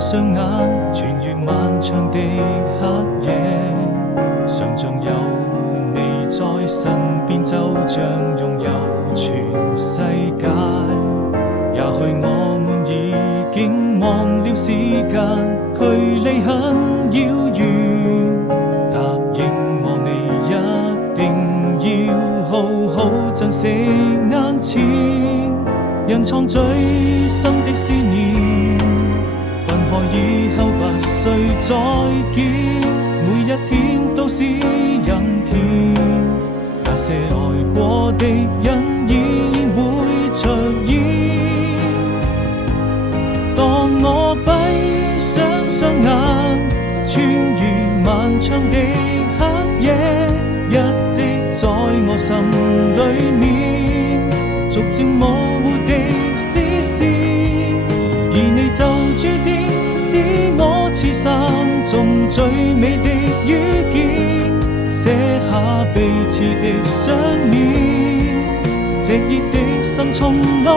雙眼，穿越漫長的黑夜，想像有你在身邊，就像擁有全世界。也許我們已經忘了時間，距離很遙遠。答應我，你一定要好好珍惜眼前，人藏最深的思念。分開以後不需再見，每一天都是人片。那些愛過的人依然會出現。當我閉上雙眼，穿越漫長的黑夜，一直在我心裏面，逐漸模糊的視線，而你就注定是我此生中最美的遇見，寫下彼此的相念，這熱的心從來